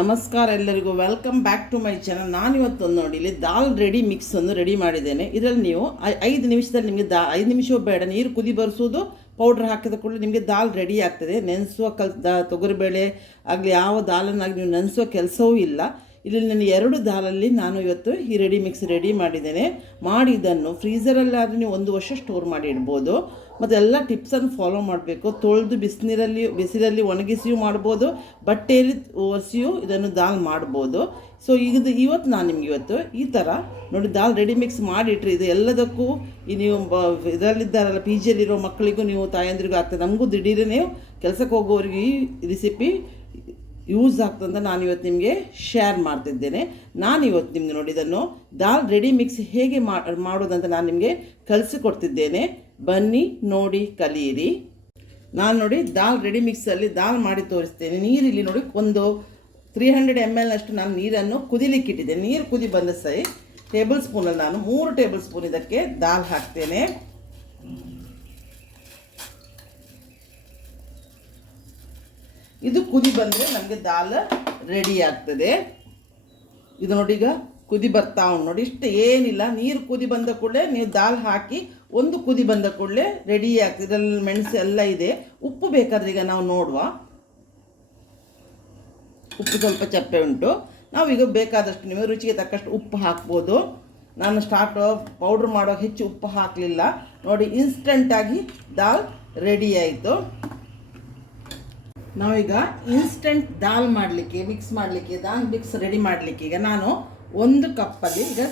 ನಮಸ್ಕಾರ ಎಲ್ಲರಿಗೂ, welcome back to my channel. ನಾನಿವತ್ತೊಂದು ನೋಡಿ ಇಲ್ಲಿ ದಾಲ್ ರೆಡಿ ಮಿಕ್ಸ್ ಒಂದು ರೆಡಿ ಮಾಡಿದ್ದೇನೆ. ಇದರಲ್ಲಿ ನೀವು 5 ನಿಮಿಷದಲ್ಲಿ ನಿಮಗೆ 5 ನಿಮಿಷವೂ ಬೇಡ, ನೀರು ಕುದಿ ಬರಿಸೋದು, ಪೌಡ್ರ್ ಹಾಕಿದ ಕೂಡಲೇ ನಿಮಗೆ ದಾಲ್ ರೆಡಿ ಆಗ್ತದೆ. ನೆನೆಸುವ ತೊಗರಿಬೇಳೆ ಆಗಲಿ ಯಾವ ದಾಲನ್ನಾಗಲಿ ನೀವು ನೆನೆಸುವ ಕೆಲಸವೂ ಇಲ್ಲ. ಇಲ್ಲಿ ನಾನು 2 ದಾಲಲ್ಲಿ ನಾನು ಇವತ್ತು ಈ ರೆಡಿ ಮಿಕ್ಸ್ ರೆಡಿ ಮಾಡಿದ್ದೇನೆ. ಮಾಡಿ ಇದನ್ನು ಫ್ರೀಝರಲ್ಲಾದರೆ ನೀವು 1 ವರ್ಷ ಸ್ಟೋರ್ ಮಾಡಿ ಇಡ್ಬೋದು. ಮತ್ತು ಎಲ್ಲ ಟಿಪ್ಸನ್ನು ಫಾಲೋ ಮಾಡಬೇಕು. ತೊಳೆದು ಬಿಸಿಲಲ್ಲಿ ಒಣಗಿಸಿಯೂ ಮಾಡ್ಬೋದು, ಬಟ್ಟೆಯಲ್ಲಿ ಒರೆಸಿಯೂ ಇದನ್ನು ದಾಲ್ ಮಾಡ್ಬೋದು. ಸೊ ಇವತ್ತು ನಾನು ನಿಮ್ಗೆ ಇವತ್ತು ಈ ಥರ ನೋಡಿ ದಾಲ್ ರೆಡಿ ಮಿಕ್ಸ್ ಮಾಡಿಟ್ರಿ. ಇದು ಎಲ್ಲದಕ್ಕೂ ನೀವು ಇದರಲ್ಲಿದ್ದಾರಲ್ಲ ಪಿ ಜಿಯಲ್ಲಿರೋ ಮಕ್ಕಳಿಗೂ ನೀವು ತಾಯಂದ್ರಿಗೂ ಆಗ್ತದೆ, ನಮಗೂ ದಿಢೀರೇ ಕೆಲಸಕ್ಕೆ ಹೋಗೋರಿಗೆ ಈ ರೆಸಿಪಿ ಯೂಸ್ ಆಗ್ತದೆ. ನಾನು ಇವತ್ತು ನಿಮಗೆ ಶೇರ್ ಮಾಡ್ತಿದ್ದೇನೆ. ನಾನಿವತ್ತು ನಿಮಗೆ ನೋಡಿ ಇದನ್ನು ದಾಲ್ ರೆಡಿ ಮಿಕ್ಸ್ ಹೇಗೆ ಮಾಡೋದಂತ ನಾನು ನಿಮಗೆ ಕಲಿಸಿಕೊಡ್ತಿದ್ದೇನೆ. ಬನ್ನಿ ನೋಡಿ ಕಲಿಯಿರಿ. ನಾನು ನೋಡಿ ದಾಲ್ ರೆಡಿ ಮಿಕ್ಸಲ್ಲಿ ದಾಲ್ ಮಾಡಿ ತೋರಿಸ್ತೇನೆ. ನೀರಿಲ್ಲಿ ನೋಡಿ ಒಂದು 300 ml ಅಷ್ಟು ನಾನು ನೀರನ್ನು ಕುದಿಲಿಕ್ಕಿಟ್ಟಿದ್ದೆ. ನೀರು ಕುದಿ ಬಂದ ಸೈ ಟೇಬಲ್ ಸ್ಪೂನಲ್ಲಿ ನಾನು 3 ಟೇಬಲ್ ಸ್ಪೂನ್ ಇದಕ್ಕೆ ದಾಲ್ ಹಾಕ್ತೇನೆ. ಇದು ಕುದಿ ಬಂದರೆ ನಮಗೆ ದಾಲ್ ರೆಡಿ ಆಗ್ತದೆ. ಇದು ನೋಡಿ ಈಗ ಕುದಿ ಬರ್ತಾ ಉಂಟು ನೋಡಿ, ಇಷ್ಟು ಏನಿಲ್ಲ. ನೀರು ಕುದಿ ಬಂದ ಕೂಡಲೇ ನೀವು ದಾಲ್ ಹಾಕಿ ಒಂದು ಕುದಿ ಬಂದ ಕೂಡಲೇ ರೆಡಿ ಆಗ್ತದೆ. ಇದರಲ್ಲಿ ಮೆಣಸು ಎಲ್ಲ ಇದೆ. ಉಪ್ಪು ಬೇಕಾದರೆ ಈಗ ನಾವು ನೋಡುವ. ಉಪ್ಪು ಸ್ವಲ್ಪ ಚಪ್ಪೆ ಉಂಟು. ನಾವೀಗ ಬೇಕಾದಷ್ಟು ನೀವು ರುಚಿಗೆ ತಕ್ಕಷ್ಟು ಉಪ್ಪು ಹಾಕ್ಬೋದು. ನಾನು ಪೌಡ್ರ್ ಮಾಡುವಾಗ ಹೆಚ್ಚು ಉಪ್ಪು ಹಾಕಲಿಲ್ಲ. ನೋಡಿ ಇನ್ಸ್ಟಂಟಾಗಿ ದಾಲ್ ರೆಡಿ ಆಯಿತು. ನಾವೀಗ ಇನ್ಸ್ಟೆಂಟ್ ದಾಲ್ ಮಾಡಲಿಕ್ಕೆ ದಾಲ್ ಮಿಕ್ಸ್ ರೆಡಿ ಮಾಡಲಿಕ್ಕೆ ಈಗ ನಾನು 1 ಕಪ್ಪಲ್ಲಿ ಈಗ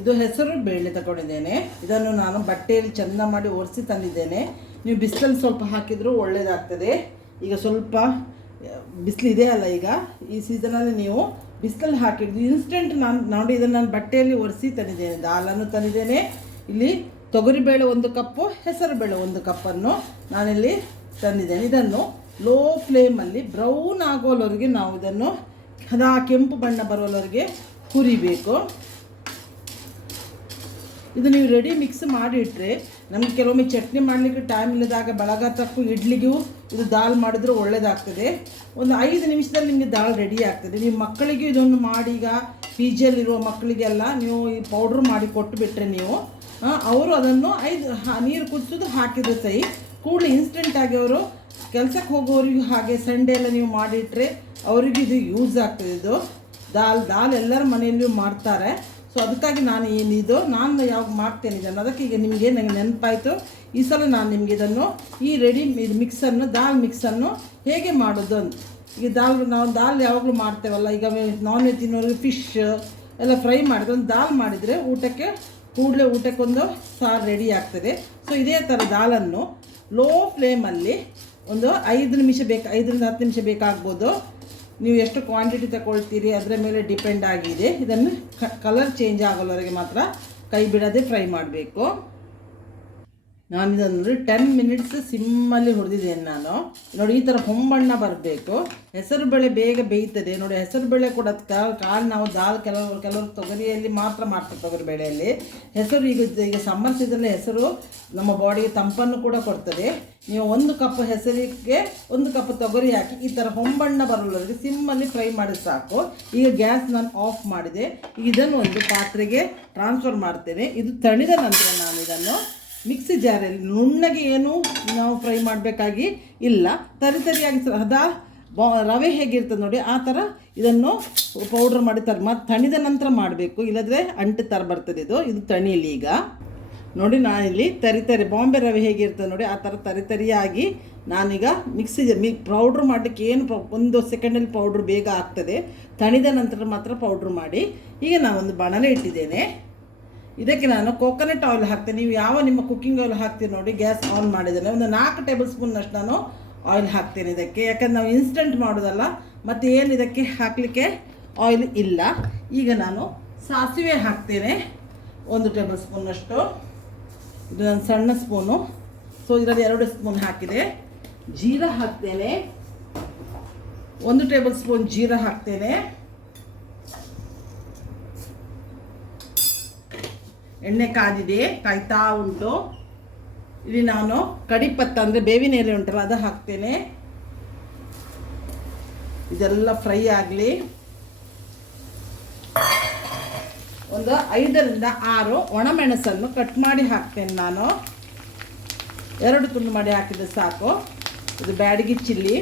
ಇದು ಹೆಸರು ಬೇಳೆ ತಗೊಂಡಿದ್ದೇನೆ. ಇದನ್ನು ನಾನು ಬಟ್ಟೆಯಲ್ಲಿ ಚೆಂದ ಮಾಡಿ ಒರೆಸಿ ತಂದಿದ್ದೇನೆ. ನೀವು ಬಿಸಿಲಲ್ಲಿ ಸ್ವಲ್ಪ ಹಾಕಿದರೂ ಒಳ್ಳೆಯದಾಗ್ತದೆ. ಈಗ ಸ್ವಲ್ಪ ಬಿಸಿಲಿದೆ ಅಲ್ಲ, ಈಗ ಈ ಸೀಸನಲ್ಲಿ ನೀವು ಬಿಸಿಲಲ್ಲಿ ಹಾಕಿದ್ದು ಇನ್ಸ್ಟೆಂಟ್ ನಾನು ನೋಡಿ ಇದನ್ನು ನಾನು ಬಟ್ಟೆಯಲ್ಲಿ ಒರೆಸಿ ತಂದಿದ್ದೇನೆ. ದಾಲನ್ನು ತಂದಿದ್ದೇನೆ. ಇಲ್ಲಿ ತೊಗರಿಬೇಳೆ 1 ಕಪ್ಪು, ಹೆಸರು ಬೇಳೆ 1 ಕಪ್ಪನ್ನು ನಾನಿಲ್ಲಿ ತಂದಿದ್ದೇನೆ. ಇದನ್ನು ಲೋ ಫ್ಲೇಮಲ್ಲಿ ಬ್ರೌನ್ ಆಗೋವರೆಗೆ ನಾವು ಇದನ್ನು ಕೆಂಪು ಬಣ್ಣ ಬರೋವರೆಗೆ ಹುರಿಬೇಕು. ಇದು ನೀವು ರೆಡಿ ಮಿಕ್ಸ್ ಮಾಡಿಟ್ರೆ ನಮಗೆ ಕೆಲವೊಮ್ಮೆ ಚಟ್ನಿ ಮಾಡಲಿಕ್ಕೆ ಟೈಮ್ ಇಲ್ಲದಾಗ ಬಳಗತಕ್ಕೂ ಇಡ್ಲಿಗೂ ಇದು ದಾಲ್ ಮಾಡಿದ್ರೆ ಒಳ್ಳೆಯದಾಗ್ತದೆ. ಒಂದು 5 ನಿಮಿಷದಲ್ಲಿ ನಿಮಗೆ ದಾಲ್ ರೆಡಿ ಆಗ್ತದೆ. ನೀವು ಮಕ್ಕಳಿಗೂ ಇದನ್ನು ಮಾಡಿ ಈಗ ಪಿ ಜಿಯಲ್ಲಿರುವ ಮಕ್ಕಳಿಗೆಲ್ಲ ನೀವು ಈ ಪೌಡ್ರ್ ಮಾಡಿ ಕೊಟ್ಟುಬಿಟ್ರೆ ನೀವು ಅವರು ಅದನ್ನು ನೀರು ಕುದಿಸೋದು ಹಾಕಿದ್ರೆ ಸಹಿ ಕೂಡಲೇ ಇನ್ಸ್ಟೆಂಟಾಗಿ ಅವರು ಕೆಲಸಕ್ಕೆ ಹೋಗೋರಿಗೂ ಹಾಗೆ ಸಂಡೇ ಎಲ್ಲ ನೀವು ಮಾಡಿಟ್ರೆ ಅವರಿಗೂ ಇದು ಯೂಸ್ ಆಗ್ತದೆ. ಇದು ದಾಲ್ ಎಲ್ಲರ ಮನೆಯಲ್ಲಿಯೂ ಮಾಡ್ತಾರೆ. ಸೊ ಅದಕ್ಕಾಗಿ ನಾನು ನಾನು ಯಾವಾಗ ಮಾಡ್ತೇನೆ ಇದನ್ನು ಅದಕ್ಕೆ ಈಗ ನಿಮಗೆ ನನಗೆ ನೆನಪಾಯಿತು. ಈ ಸಲ ನಾನು ನಿಮಗೆ ಇದನ್ನು ಈ ರೆಡಿ ದಾಲ್ ಮಿಕ್ಸನ್ನು ಹೇಗೆ ಮಾಡೋದು ಅಂತ. ಈಗ ನಾವು ದಾಲ್ ಯಾವಾಗಲೂ ಮಾಡ್ತೇವಲ್ಲ, ಈಗ ನಾನ್ ವೆಜ್ ತಿನ್ನೋರಿಗೆ ಫಿಶ್ ಎಲ್ಲ ಫ್ರೈ ಮಾಡಿದ್ರೆ ಒಂದು ದಾಲ್ ಮಾಡಿದರೆ ಕೂಡಲೇ ಊಟಕ್ಕೊಂದು ಸಾರು ರೆಡಿ ಆಗ್ತದೆ. ಸೊ ಇದೇ ಥರ ದಾಲನ್ನು ಲೋ ಫ್ಲೇಮಲ್ಲಿ ಒಂದು 5 ನಿಮಿಷ 5ರಿಂದ 10 ನಿಮಿಷ ಬೇಕಾಗ್ಬೋದು. ನೀವು ಎಷ್ಟು ಕ್ವಾಂಟಿಟಿ ತಗೊಳ್ತೀರಿ ಅದರ ಮೇಲೆ ಡಿಪೆಂಡ್ ಆಗಿದೆ. ಇದನ್ನು ಕಲರ್ ಚೇಂಜ್ ಆಗೋವರೆಗೆ ಮಾತ್ರ ಕೈ ಬಿಡದೆ ಫ್ರೈ ಮಾಡಬೇಕು. ನಾನು ಇದನ್ನು 10 ಮಿನಿಟ್ಸ್ ಸಿಮ್ಮಲ್ಲಿ ಹುರಿದಿದ್ದೇನೆ ನಾನು. ನೋಡಿ ಈ ಥರ ಹೊಂಬಣ್ಣ ಬರಬೇಕು. ಹೆಸರು ಬೇಳೆ ಬೇಗ ಬೇಯ್ತದೆ. ನೋಡಿ ಹೆಸರು ಬೇಳೆ ಕೂಡ ಕಾಳು ನಾವು ದಾಲ್ ಕೆಲವರು ತೊಗರಿಯಲ್ಲಿ ಮಾತ್ರ ಮಾಡ್ತಾರೆ. ತೊಗರಿ ಬೇಳೆಯಲ್ಲಿ ಹೆಸರು ಈಗ ಸಮ್ಮರ್ ಸೀಸನಲ್ಲಿ ಹೆಸರು ನಮ್ಮ ಬಾಡಿಗೆ ತಂಪನ್ನು ಕೂಡ ಕೊಡ್ತದೆ. ನೀವು 1 ಕಪ್ ಹೆಸರಿಗೆ 1 ಕಪ್ ತೊಗರಿ ಹಾಕಿ ಈ ಥರ ಹೊಂಬಣ್ಣ ಬರೋವರೆಗೆ ಸಿಮ್ಮಲ್ಲಿ ಫ್ರೈ ಮಾಡಿದ್ರೆ ಸಾಕು. ಈಗ ಗ್ಯಾಸ್ ನಾನು ಆಫ್ ಮಾಡಿದೆ. ಇದನ್ನು ಒಂದು ಪಾತ್ರೆಗೆ ಟ್ರಾನ್ಸ್ಫರ್ ಮಾಡ್ತೇನೆ. ಇದು ತಣಿದ ನಂತರ ನಾನು ಇದನ್ನು ಮಿಕ್ಸಿ ಜಾರಲ್ಲಿ ನುಣ್ಣಗೆ ಏನು ನಾವು ಫ್ರೈ ಮಾಡಬೇಕಾಗಿ ಇಲ್ಲ, ತರಿಯಾಗಿ ರವೆ ಹೇಗಿರ್ತದೆ ನೋಡಿ ಆ ಥರ ಇದನ್ನು ಪೌಡ್ರ್ ಮಾಡಿ ಮತ್ತು ತಣಿದ ನಂತರ ಮಾಡಬೇಕು, ಇಲ್ಲದ್ರೆ ಅಂಟು ಥರ ಬರ್ತದೆ. ಇದು ತಣಿಯಲ್ಲಿ ಈಗ ನೋಡಿ ನಾನಿಲ್ಲಿ ಬಾಂಬೆ ರವೆ ಹೇಗಿರ್ತದೆ ನೋಡಿ ಆ ಥರ ತರಿಯಾಗಿ ನಾನೀಗ ಪೌಡ್ರ್ ಮಾಡಲಿಕ್ಕೆ ಏನು 1 ಸೆಕೆಂಡಲ್ಲಿ ಪೌಡ್ರ್ ಬೇಗ ಆಗ್ತದೆ. ತಣಿದ ನಂತರ ಮಾತ್ರ ಪೌಡ್ರ್ ಮಾಡಿ. ಈಗ ನಾನೊಂದು ಬಾಣಲೆ ಇಟ್ಟಿದ್ದೇನೆ. ಇದಕ್ಕೆ ನಾನು ಕೋಕೋನಟ್ ಆಯಿಲ್ ಹಾಕ್ತೇನೆ. ನೀವು ಯಾವ ನಿಮ್ಮ ಕುಕ್ಕಿಂಗ್ ಆಯಿಲ್ ಹಾಕ್ತೀರಿ ನೋಡಿ. ಗ್ಯಾಸ್ ಆನ್ ಮಾಡಿದ್ದೇನೆ. ಒಂದು 4 ಟೇಬಲ್ ಸ್ಪೂನ್ನಷ್ಟು ನಾನು ಆಯಿಲ್ ಹಾಕ್ತೇನೆ ಇದಕ್ಕೆ. ಯಾಕಂದ್ರೆ ನಾವು ಇನ್ಸ್ಟೆಂಟ್ ಮಾಡೋದಲ್ಲ, ಮತ್ತು ಏನು ಇದಕ್ಕೆ ಹಾಕಲಿಕ್ಕೆ ಆಯಿಲ್ ಇಲ್ಲ. ಈಗ ನಾನು ಸಾಸಿವೆ ಹಾಕ್ತೇನೆ 1 ಟೇಬಲ್ ಸ್ಪೂನ್ನಷ್ಟು. ಇದು ನನ್ನ ಸಣ್ಣ ಸ್ಪೂನು. ಸೊ ಇದರಲ್ಲಿ 2 ಸ್ಪೂನ್ ಹಾಕಿದೆ. ಜೀರಾ ಹಾಕ್ತೇನೆ, 1 ಟೇಬಲ್ ಸ್ಪೂನ್ ಜೀರಾ ಹಾಕ್ತೇನೆ. ಎಣ್ಣೆ ಕಾಯ್ತಾ ಉಂಟು. ಇಲ್ಲಿ ನಾನು ಕಡಿಪತ್ತ ಅಂದರೆ ಬೇವಿನ ಎಲೆ ಉಂಟಲ್ಲ ಅದು ಹಾಕ್ತೇನೆ. ಇದೆಲ್ಲ ಫ್ರೈ ಆಗಲಿ. ಒಂದು 5ರಿಂದ 6 ಒಣಮೆಣಸನ್ನು ಕಟ್ ಮಾಡಿ ಹಾಕ್ತೇನೆ ನಾನು. 2 ತುಂಡು ಮಾಡಿ ಹಾಕಿದ್ರೆ ಸಾಕು. ಇದು ಬ್ಯಾಡಗಿ ಚಿಲ್ಲಿ.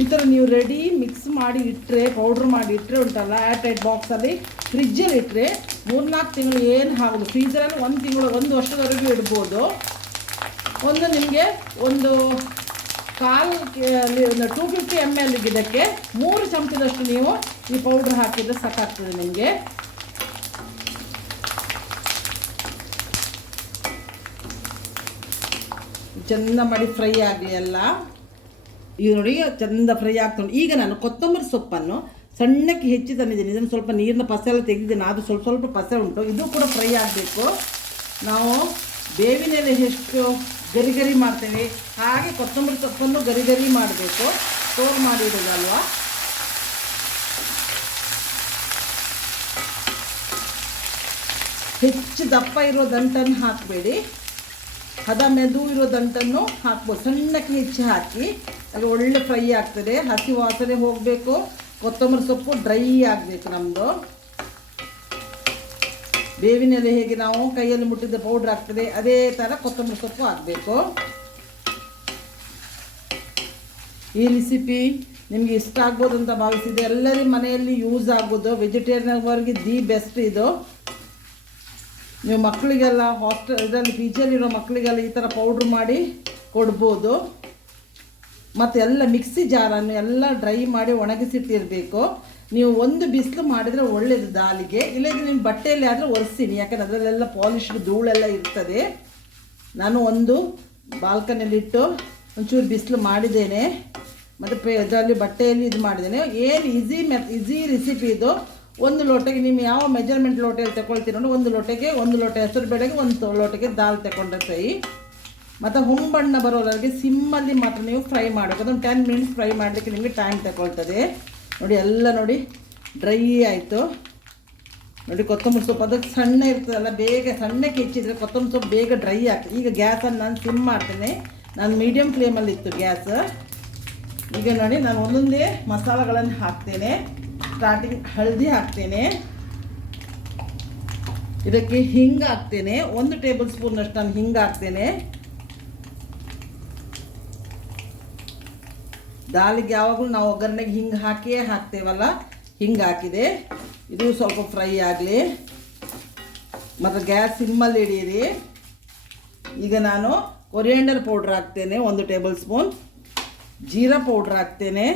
ಈ ಥರ ನೀವು ರೆಡಿ ಮಿಕ್ಸ್ ಮಾಡಿ ಇಟ್ಟರೆ, ಪೌಡ್ರ್ ಮಾಡಿ ಇಟ್ಟರೆ ಉಂಟಲ್ಲ, ಏರ್ ಟೈಟ್ ಬಾಕ್ಸಲ್ಲಿ ಫ್ರಿಜ್ಜಲ್ಲಿ ಇಟ್ಟರೆ 3-4 ತಿಂಗಳು ಏನು ಆಗೋದು. ಫ್ರೀಜರಲ್ಲಿ 1 ತಿಂಗಳು 1 ವರ್ಷದವರೆಗೂ ಇಡ್ಬೋದು. ಒಂದು ನಿಮಗೆ ಒಂದು 250 ml ಗಿಡಕ್ಕೆ 3 ಚಮಚದಷ್ಟು ನೀವು ಈ ಪೌಡ್ರ್ ಹಾಕಿದರೆ ಸಾಕಾಗ್ತದೆ ನಿಮಗೆ. ಚೆಂದ ಮಾಡಿ ಫ್ರೈ ಆಗಲಿ ಎಲ್ಲ. ಈಗ ನೋಡಿ ಚೆಂದ ಫ್ರೈ ಆಗ್ತುಂಟು. ಈಗ ನಾನು ಕೊತ್ತಂಬರಿ ಸೊಪ್ಪನ್ನು ಸಣ್ಣಕ್ಕೆ ಹೆಚ್ಚಿ ತಂದಿದ್ದೀನಿ. ಇದನ್ನು ಸ್ವಲ್ಪ ನೀರಿನ ಪಸೆ ಎಲ್ಲ ತೆಗೆದಿದ್ದೀನಿ. ಅದು ಸ್ವಲ್ಪ ಪಸೆ ಉಂಟು. ಇದು ಕೂಡ ಫ್ರೈ ಆಗಬೇಕು. ನಾವು ಬೇವಿನೆಲೆ ಎಷ್ಟು ಗರಿ ಮಾಡ್ತೇವೆ ಹಾಗೆ ಕೊತ್ತಂಬರಿ ಸೊಪ್ಪನ್ನು ಗರಿ ಮಾಡಬೇಕು. ಸ್ಟೋರ್ ಮಾಡಿ ಇಡೋದಲ್ವ. ಹೆಚ್ಚು ದಪ್ಪ ಇರೋ ದಂಟನ್ನು ಹಾಕಬೇಡಿ, ಹದ ಮೆದು ಇರೋ ದಂಟನ್ನು ಹಾಕ್ಬೋದು. ಸಣ್ಣಕ್ಕೆ ಹೆಚ್ಚಿ ಹಾಕಿ ಅದು ಒಳ್ಳೆ ಫ್ರೈ ಆಗ್ತದೆ. ಹಸಿ ವಾಸನೆ ಹೋಗಬೇಕು. ಕೊತ್ತಂಬರಿ ಸೊಪ್ಪು ಡ್ರೈ ಆಗಬೇಕು ನಮ್ಮದು. ಬೇವಿನೆಲೆ ಹೇಗೆ ನಾವು ಕೈಯಲ್ಲಿ ಮುಟ್ಟಿದ ಪೌಡ್ರ್ ಆಗ್ತದೆ, ಅದೇ ಥರ ಕೊತ್ತಂಬರಿ ಸೊಪ್ಪು ಹಾಕಬೇಕು. ಈ ರೆಸಿಪಿ ನಿಮಗೆ ಇಷ್ಟ ಆಗ್ಬೋದು ಅಂತ ಭಾವಿಸಿದೆ. ಎಲ್ಲರ ಮನೆಯಲ್ಲಿ ಯೂಸ್ ಆಗೋದು. ವೆಜಿಟೇರಿಯನ್ವರೆಗೆ ದಿ ಬೆಸ್ಟ್ ಇದು. ನೀವು ಮಕ್ಕಳಿಗೆಲ್ಲ ಇದರಲ್ಲಿ ಪಿಜಿಯಲ್ಲಿರೋ ಮಕ್ಕಳಿಗೆಲ್ಲ ಈ ಥರ ಪೌಡ್ರ್ ಮಾಡಿ ಕೊಡ್ಬೋದು. ಮತ್ತು ಎಲ್ಲ ಮಿಕ್ಸಿ ಜಾರನ್ನು ಎಲ್ಲ ಡ್ರೈ ಮಾಡಿ ಒಣಗಿಸಿಟ್ಟಿರಬೇಕು. ನೀವು ಒಂದು ಬಿಸಿಲು ಮಾಡಿದರೆ ಒಳ್ಳೆಯದು ದಾಲಿಗೆ. ಇಲ್ಲದ್ರೆ ನಿಮ್ಮ ಬಟ್ಟೆಯಲ್ಲಿ ಆದರೆ ಒರೆಸ್ತೀನಿ, ಯಾಕಂದರೆ ಅದರಲ್ಲೆಲ್ಲ ಪಾಲಿಶ್ಡ್ ಧೂಳೆಲ್ಲ ಇರ್ತದೆ. ನಾನು ಒಂದು ಬಾಲ್ಕನಿಯಲ್ಲಿಟ್ಟು ಒಂಚೂರು ಬಿಸಿಲು ಮಾಡಿದ್ದೇನೆ. ಮತ್ತು ಇದರಲ್ಲಿ ಬಟ್ಟೆಯಲ್ಲಿ ಇದು ಮಾಡಿದ್ದೇನೆ. ಏನು ಈಸಿ ರೆಸಿಪಿ ಇದು. 1 ಲೋಟಕ್ಕೆ ನೀವು ಯಾವ ಮೆಜರ್ಮೆಂಟ್ ಲೋಟೆಯಲ್ಲಿ ತಗೊಳ್ತೀರ ನೋಡಿ, 1 ಲೋಟಕ್ಕೆ 1 ಲೋಟ ಹೆಸರು ಬೇಳೆಗೆ 1 ಲೋಟಕ್ಕೆ ದಾಲ್ ತಗೊಂಡ್ರೆ ಸೈ. ಮತ್ತು ಹೊಂಬಣ್ಣ ಬರೋವರೆಗೆ ಸಿಮ್ಮಲ್ಲಿ ಮಾತ್ರ ನೀವು ಫ್ರೈ ಮಾಡಬೇಕು. ಅದೊಂದು 10 ಮಿನಿಟ್ಸ್ ಫ್ರೈ ಮಾಡಲಿಕ್ಕೆ ನಿಮಗೆ ಟೈಮ್ ತಗೊಳ್ತದೆ. ನೋಡಿ ಎಲ್ಲ ನೋಡಿ ಡ್ರೈ ಆಯಿತು. ನೋಡಿ ಕೊತ್ತಂಬರಿ ಸೊಪ್ಪು ಅದಕ್ಕೆ ಸಣ್ಣ ಇರ್ತದಲ್ಲ, ಬೇಗ ಸಣ್ಣಕ್ಕೆ ಹೆಚ್ಚಿದರೆ ಕೊತ್ತಂಬರಿ ಸೊಪ್ಪು ಬೇಗ ಡ್ರೈ ಆಗ್ತದೆ. ಈಗ ಗ್ಯಾಸನ್ನು ನಾನು ಸಿಮ್ ಮಾಡ್ತೇನೆ. ನಾನು ಮೀಡಿಯಮ್ ಫ್ಲೇಮಲ್ಲಿತ್ತು ಗ್ಯಾಸ್. ಈಗ ನೋಡಿ ನಾನು ಒಂದೊಂದೇ ಮಸಾಲೆಗಳನ್ನು ಹಾಕ್ತೇನೆ. ಸ್ಟಾರ್ಟಿಂಗ್ ಹಳದಿ ಹಾಕ್ತೇನೆ. ಇದಕ್ಕೆ ಹಿಂಗೆ ಹಾಕ್ತೇನೆ. 1 ಟೇಬಲ್ ಸ್ಪೂನಷ್ಟು ನಾನು ಹಿಂಗೆ ಹಾಕ್ತೇನೆ. ದಾಲಿಗೆ ಯಾವಾಗಲೂ ನಾವು ಒಗ್ಗರಣೆಗೆ ಹಿಂಗೆ ಹಾಕಿಯೇ ಹಾಕ್ತೇವಲ್ಲ, ಹಿಂಗೆ ಹಾಕಿದೆ. ಇದು ಸ್ವಲ್ಪ ಫ್ರೈ ಆಗಲಿ. ಮತ್ತು ಗ್ಯಾಸ್ ಸಿಮ್ಮಲ್ಲಿ ಇಡೀರಿ. ಈಗ ನಾನು ಕೊರಿಯಾಂಡರ್ ಪೌಡ್ರ್ ಹಾಕ್ತೇನೆ 1 ಟೇಬಲ್ ಸ್ಪೂನ್. ಜೀರಾ ಪೌಡ್ರ್ ಹಾಕ್ತೇನೆ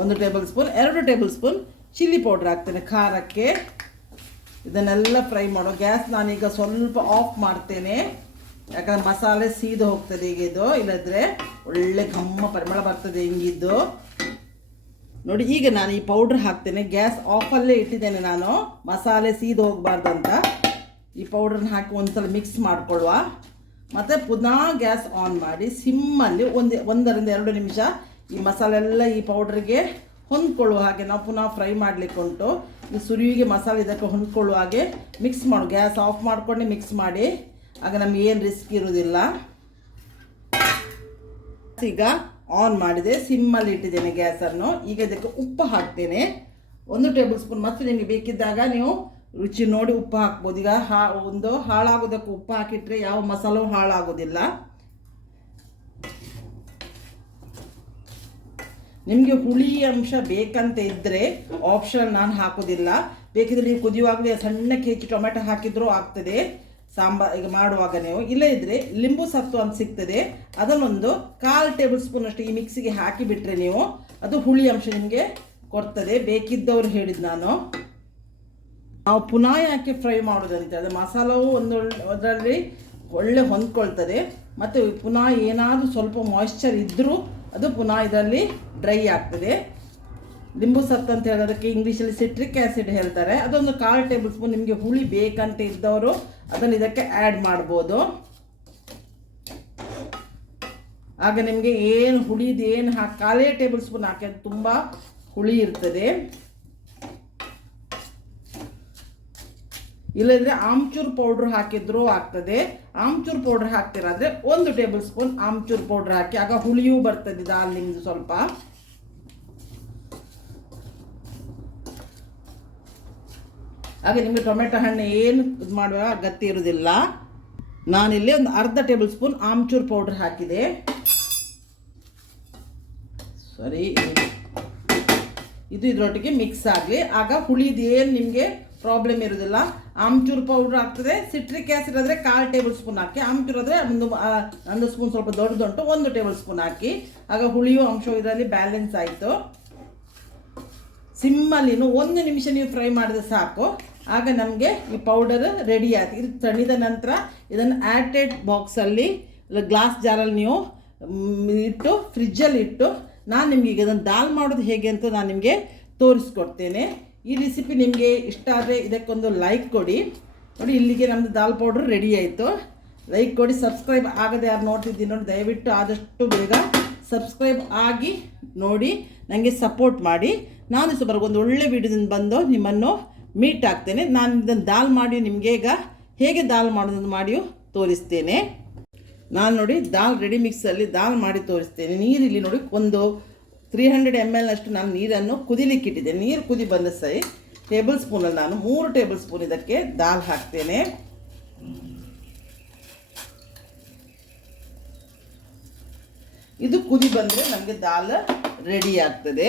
1 table spoon. 2 table spoon chilli powder ಹಾಕ್ತೇನೆ ಖಾರಕ್ಕೆ. ಇದನ್ನೆಲ್ಲ ಫ್ರೈ ಮಾಡೋ. ಗ್ಯಾಸ್ ನಾನೀಗ ಸ್ವಲ್ಪ ಆಫ್ ಮಾಡ್ತೇನೆ, ಯಾಕಂದರೆ ಮಸಾಲೆ ಸೀದು ಹೋಗ್ತದೆ ಈಗ ಇದು. ಇಲ್ಲದ್ರೆ ಒಳ್ಳೆ ಘಮ್ಮ ಪರಿಮಳ ಬರ್ತದೆ ಹಿಂಗಿದ್ದು. ನೋಡಿ ಈಗ ನಾನು ಈ ಪೌಡ್ರ್ ಹಾಕ್ತೇನೆ. ಗ್ಯಾಸ್ ಆಫಲ್ಲೇ ಇಟ್ಟಿದ್ದೇನೆ ನಾನು, ಮಸಾಲೆ ಸೀದು ಹೋಗಬಾರ್ದಂತ. ಈ ಪೌಡ್ರನ್ನ ಹಾಕಿ ಒಂದ್ಸಲ ಮಿಕ್ಸ್ ಮಾಡ್ಕೊಳ್ಳುವ. ಮತ್ತು ಪುನಃ ಗ್ಯಾಸ್ ಆನ್ ಮಾಡಿ ಸಿಮ್ಮಲ್ಲಿ 1-2 ನಿಮಿಷ ಈ ಮಸಾಲೆ ಎಲ್ಲ ಈ ಪೌಡ್ರಿಗೆ ಹೊಂದ್ಕೊಳ್ಳುವ ಹಾಗೆ ನಾವು ಪುನಃ ಫ್ರೈ ಮಾಡಲಿಕ್ಕೆ ಉಂಟು. ಈ ಸುರಿವಿಗೆ ಮಸಾಲೆ ಇದಕ್ಕೆ ಹೊಂದ್ಕೊಳ್ಳುವ ಹಾಗೆ ಮಿಕ್ಸ್ ಮಾಡು. ಗ್ಯಾಸ್ ಆಫ್ ಮಾಡಿಕೊಂಡೆ ಮಿಕ್ಸ್ ಮಾಡಿ, ಆಗ ನಮ್ಗೆ ಏನು ರಿಸ್ಕ್ ಇರೋದಿಲ್ಲ. ಈಗ ಆನ್ ಮಾಡಿದೆ, ಸಿಮ್ಮಲ್ಲಿ ಇಟ್ಟಿದ್ದೇನೆ ಗ್ಯಾಸನ್ನು. ಈಗ ಇದಕ್ಕೆ ಉಪ್ಪು ಹಾಕ್ತೇನೆ 1 ಟೇಬಲ್ ಸ್ಪೂನ್. ಮತ್ತು ನಿಮಗೆ ಬೇಕಿದ್ದಾಗ ನೀವು ರುಚಿ ನೋಡಿ ಉಪ್ಪು ಹಾಕ್ಬೋದು. ಈಗ ಹಾಳಾಗೋದಕ್ಕೆ ಉಪ್ಪು ಹಾಕಿಟ್ರೆ ಯಾವ ಮಸಾಲೂ ಹಾಳಾಗೋದಿಲ್ಲ. ನಿಮಗೆ ಹುಳಿ ಅಂಶ ಬೇಕಂತ ಇದ್ದರೆ ಆಪ್ಷನ್ ನಾನು ಹಾಕೋದಿಲ್ಲ. ಬೇಕಿದ್ರೆ ನೀವು ಕುದಿಯುವಾಗಲೇ ಸಣ್ಣಕ್ಕೆ ಹೆಚ್ಚಿ ಟೊಮೆಟೊ ಹಾಕಿದ್ರೂ ಆಗ್ತದೆ ಸಾಂಬಾರು ಈಗ ಮಾಡುವಾಗ. ನೀವು ಇಲ್ಲ ಇದ್ದರೆ ಲಿಂಬು ಸತ್ತು ಅಂತ ಸಿಗ್ತದೆ, ಅದನ್ನೊಂದು 1/4 ಟೇಬಲ್ ಸ್ಪೂನ್ ಅಷ್ಟು ಈ ಮಿಕ್ಸಿಗೆ ಹಾಕಿಬಿಟ್ರೆ ನೀವು ಅದು ಹುಳಿ ಅಂಶ ನಿಮಗೆ ಕೊಡ್ತದೆ. ಬೇಕಿದ್ದವ್ರು ಹೇಳಿದ್ದು ನಾವು ಪುನಃ ಯಾಕೆ ಫ್ರೈ ಮಾಡೋದಂತೆ, ಅದು ಮಸಾಲವು ಅದರಲ್ಲಿ ಒಳ್ಳೆ ಹೊಂದ್ಕೊಳ್ತದೆ. ಮತ್ತು ಪುನಃ ಏನಾದರೂ ಸ್ವಲ್ಪ ಮಾಯ್ಶ್ಚರ್ ಇದ್ದರೂ ಅದು ಪುನಃ ಇದರಲ್ಲಿ ಡ್ರೈ ಆಗ್ತದೆ. ಲಿಂಬು ಸತ್ತು ಅಂತ ಹೇಳೋದಕ್ಕೆ ಇಂಗ್ಲೀಷಲ್ಲಿ ಸಿಟ್ರಿಕ್ ಆ್ಯಸಿಡ್ ಹೇಳ್ತಾರೆ. ಅದೊಂದು 1/4 ಟೇಬಲ್ ಸ್ಪೂನ್ ನಿಮಗೆ ಹುಳಿ ಬೇಕಂತ ಇದ್ದವರು ಅದನ್ನು ಇದಕ್ಕೆ ಆ್ಯಡ್ ಮಾಡ್ಬೋದು. ಆಗ ನಿಮಗೆ ಏನು ಹುಳಿದು ಏನು 1/4 ಟೇಬಲ್ ಸ್ಪೂನ್ ಹಾಕಿ, ಅದು ತುಂಬ ಹುಳಿ ಇರ್ತದೆ. ಇಲ್ಲಂದರೆ ಆಮ್ಚೂರ್ ಪೌಡ್ರ್ ಹಾಕಿದ್ರೂ ಆಗ್ತದೆ. ಆಮ್ಚೂರ್ ಪೌಡ್ರ್ ಹಾಕ್ತಿರಾದರೆ 1 ಟೇಬಲ್ ಸ್ಪೂನ್ ಆಮ್ಚೂರ್ ಪೌಡ್ರ್ ಹಾಕಿ, ಆಗ ಹುಳಿಯೂ ಬರ್ತದೆ ದಾಲ್ ನಿಮ್ಮದು ಸ್ವಲ್ಪ. ಹಾಗೆ ನಿಮಗೆ ಟೊಮೆಟೊ ಹಣ್ಣು ಏನು ಇದು ಮಾಡುವ ಅಗತ್ಯ ಇರೋದಿಲ್ಲ. ನಾನಿಲ್ಲಿ ಒಂದು ಅರ್ಧ ಟೇಬಲ್ ಸ್ಪೂನ್ ಆಮ್ಚೂರ್ ಪೌಡ್ರ್ ಹಾಕಿದೆ. ಸರಿ, ಇದು ಇದರೊಟ್ಟಿಗೆ ಮಿಕ್ಸ್ ಆಗಲಿ. ಆಗ ಹುಳಿದು ಏನು ನಿಮಗೆ ಪ್ರಾಬ್ಲಮ್ ಇರೋದಿಲ್ಲ. ಆಮ್ಚೂರ್ ಪೌಡ್ರ್ ಆಗ್ತದೆ. ಸಿಟ್ರಿಕ್ ಆ್ಯಸಿಡ್ ಆದರೆ 1/4 ಟೇಬಲ್ ಸ್ಪೂನ್ ಹಾಕಿ, ಆಮ್ಚೂರ್ ಆದರೆ ಒಂದು ಸ್ಪೂನ್ ಸ್ವಲ್ಪ ದೊಡ್ಡದುಂಟು 1 ಟೇಬಲ್ ಸ್ಪೂನ್ ಹಾಕಿ. ಆಗ ಹುಳಿಯೋ ಅಂಶ ಇದರಲ್ಲಿ ಬ್ಯಾಲೆನ್ಸ್ ಆಯಿತು. ಸಿಮ್ಮಲ್ಲಿನೂ 1 ನಿಮಿಷ ನೀವು ಫ್ರೈ ಮಾಡಿದ್ರೆ ಸಾಕು. ಆಗ ನಮಗೆ ಈ ಪೌಡರ್ ರೆಡಿ ಆಯ್ತು. ಇದು ತಣಿದ ನಂತರ ಇದನ್ನು ಆ್ಯಟೆಡ್ ಬಾಕ್ಸಲ್ಲಿ ಗ್ಲಾಸ್ ಜಾರಲ್ಲಿ ನೀವು ಇಟ್ಟು ಫ್ರಿಜ್ಜಲ್ಲಿ ಇಟ್ಟು, ನಾನು ನಿಮಗೆ ಈಗ ಇದನ್ನು ದಾಲ್ ಮಾಡೋದು ಹೇಗೆ ಅಂತ ನಾನು ನಿಮಗೆ ತೋರಿಸ್ಕೊಡ್ತೇನೆ. ಈ ರೆಸಿಪಿ ನಿಮಗೆ ಇಷ್ಟ ಆದರೆ ಇದಕ್ಕೊಂದು ಲೈಕ್ ಕೊಡಿ. ನೋಡಿ, ಇಲ್ಲಿಗೆ ನಮ್ಮದು ದಾಲ್ ಪೌಡ್ರ್ ರೆಡಿ ಆಯಿತು. ಲೈಕ್ ಕೊಡಿ. ಸಬ್ಸ್ಕ್ರೈಬ್ ಆಗದೆ ಯಾರು ನೋಡ್ತಿದ್ದೀನಿ ನೋಡಿ, ದಯವಿಟ್ಟು ಆದಷ್ಟು ಬೇಗ ಸಬ್ಸ್ಕ್ರೈಬ್ ಆಗಿ ನೋಡಿ, ನನಗೆ ಸಪೋರ್ಟ್ ಮಾಡಿ. ನಾನು ಸುಮಾರು ಒಂದು ಒಳ್ಳೆ ವಿಡಿಯೋದಿಂದ ಬಂದು ನಿಮ್ಮನ್ನು ಮೀಟ್ ಆಗ್ತೇನೆ. ನಾನು ಇದನ್ನು ದಾಲ್ ಮಾಡಿ ನಿಮಗೆ ಈಗ ಹೇಗೆ ದಾಲ್ ಮಾಡೋದನ್ನು ಮಾಡಿಯೂ ತೋರಿಸ್ತೇನೆ. ನಾನು ನೋಡಿ ದಾಲ್ ರೆಡಿ ಮಿಕ್ಸಲ್ಲಿ ದಾಲ್ ಮಾಡಿ ತೋರಿಸ್ತೇನೆ. ನೀರಿಲ್ಲಿ ನೋಡಿ ಒಂದು 300 ml ಅಷ್ಟು ನಾನು ನೀರನ್ನು ಕುದಿಲಿಕ್ಕಿಟ್ಟಿದ್ದೆ. ನೀರು ಕುದಿ ಬಂದ ಟೇಬಲ್ ಸ್ಪೂನಲ್ಲಿ ನಾನು 3 ಟೇಬಲ್ ಸ್ಪೂನ್ ಇದಕ್ಕೆ ದಾಲ್ ಹಾಕ್ತೇನೆ. ಇದು ಕುದಿ ಬಂದರೆ ನಮಗೆ ದಾಲ್ ರೆಡಿ ಆಗ್ತದೆ.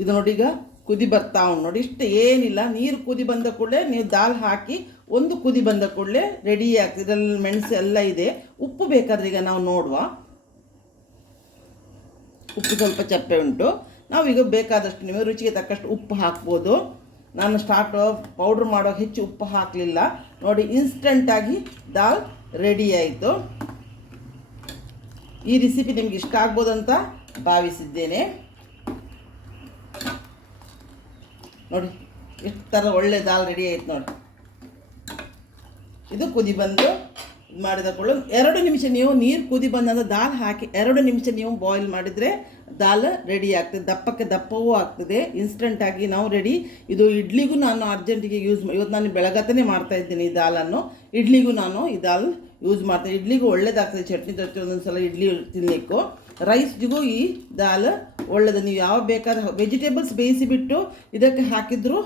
ಇದು ನೋಡಿ, ಈಗ ಕುದಿ ಬರ್ತಾ ಉಂಟು ನೋಡಿ. ಇಷ್ಟು ಏನಿಲ್ಲ, ನೀರು ಕುದಿ ಬಂದ ಕೂಡಲೇ ನೀವು ದಾಲ್ ಹಾಕಿ ಒಂದು ಕುದಿ ಬಂದ ಕೂಡಲೇ ರೆಡಿ ಆಗ್ತದೆ. ಇದರಲ್ಲಿ ಮೆಣಸು ಎಲ್ಲ ಇದೆ. ಉಪ್ಪು ಬೇಕಾದರೆ ಈಗ ನಾವು ನೋಡುವ. ಉಪ್ಪು ಸ್ವಲ್ಪ ಚಪ್ಪೆ ಉಂಟು. ನಾವೀಗ ಬೇಕಾದಷ್ಟು ನೀವು ರುಚಿಗೆ ತಕ್ಕಷ್ಟು ಉಪ್ಪು ಹಾಕ್ಬೋದು. ನಾನು ಪೌಡ್ರ್ ಮಾಡುವಾಗ ಹೆಚ್ಚು ಉಪ್ಪು ಹಾಕಲಿಲ್ಲ. ನೋಡಿ, ಇನ್ಸ್ಟಂಟಾಗಿ ದಾಲ್ ರೆಡಿ ಆಯಿತು. ಈ ರೆಸಿಪಿ ನಿಮ್ಗೆ ಇಷ್ಟ ಆಗ್ಬೋದು ಅಂತ ಭಾವಿಸಿದ್ದೇನೆ. ನೋಡಿ, ಎಷ್ಟು ಥರ ಒಳ್ಳೆ ದಾಲ್ ರೆಡಿ ಆಯ್ತು ನೋಡಿ. ಇದು ಕುದಿ ಬಂದು ಇದು ಮಾಡಿದ ಕೂಡ 2 ನಿಮಿಷ ನೀವು ನೀರು ಕುದಿ ಬಂದಂಥ ದಾಲ್ ಹಾಕಿ 2 ನಿಮಿಷ ನೀವು ಬಾಯ್ಲ್ ಮಾಡಿದರೆ ದಾಲ್ ರೆಡಿ ಆಗ್ತದೆ. ದಪ್ಪಕ್ಕೆ ದಪ್ಪವೂ ಆಗ್ತದೆ. ಇನ್ಸ್ಟಂಟಾಗಿ ನಾವು ರೆಡಿ. ಇದು ಇಡ್ಲಿಗೂ ನಾನು ಅರ್ಜೆಂಟಿಗೆ ಇವತ್ತು ನಾನು ಬೆಳಗತ್ತನೇ ಮಾಡ್ತಾಯಿದ್ದೀನಿ ಈ ದಾಲನ್ನು. ಇಡ್ಲಿಗೂ ನಾನು ಈ ದಾಲ್ ಯೂಸ್ ಮಾಡ್ತೇನೆ. ಇಡ್ಲಿಗೂ ಒಳ್ಳೇದಾಗ್ತದೆ. ಚಟ್ನಿ ಜೊತೆ ಒಂದೊಂದು ಸಲ ಇಡ್ಲಿ ತಿನ್ನಲಿಕ್ಕೂ, ರೈಸ್ಗೂ ಈ ದಾಲ್ ಒಳ್ಳೆಯದು. ನೀವು ಯಾವ ಬೇಕಾದ ವೆಜಿಟೇಬಲ್ಸ್ ಬೇಯಿಸಿಬಿಟ್ಟು ಇದಕ್ಕೆ ಹಾಕಿದರೂ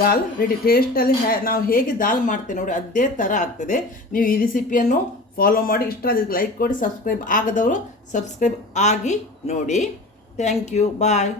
ದಾಲ್ ರೆಡಿ. ಟೇಸ್ಟಲ್ಲಿ ನಾವು ಹೇಗೆ ದಾಲ್ ಮಾಡ್ತೇವೆ ನೋಡಿ, ಅದೇ ಥರ ಆಗ್ತದೆ. ನೀವು ಈ ರೆಸಿಪಿಯನ್ನು ಫಾಲೋ ಮಾಡಿ. ಇಷ್ಟ ಅದಕ್ಕೆ ಲೈಕ್ ಕೊಡಿ. ಸಬ್ಸ್ಕ್ರೈಬ್ ಆಗದವರು ಸಬ್ಸ್ಕ್ರೈಬ್ ಆಗಿ ನೋಡಿ. Thank you. ಬಾಯ್.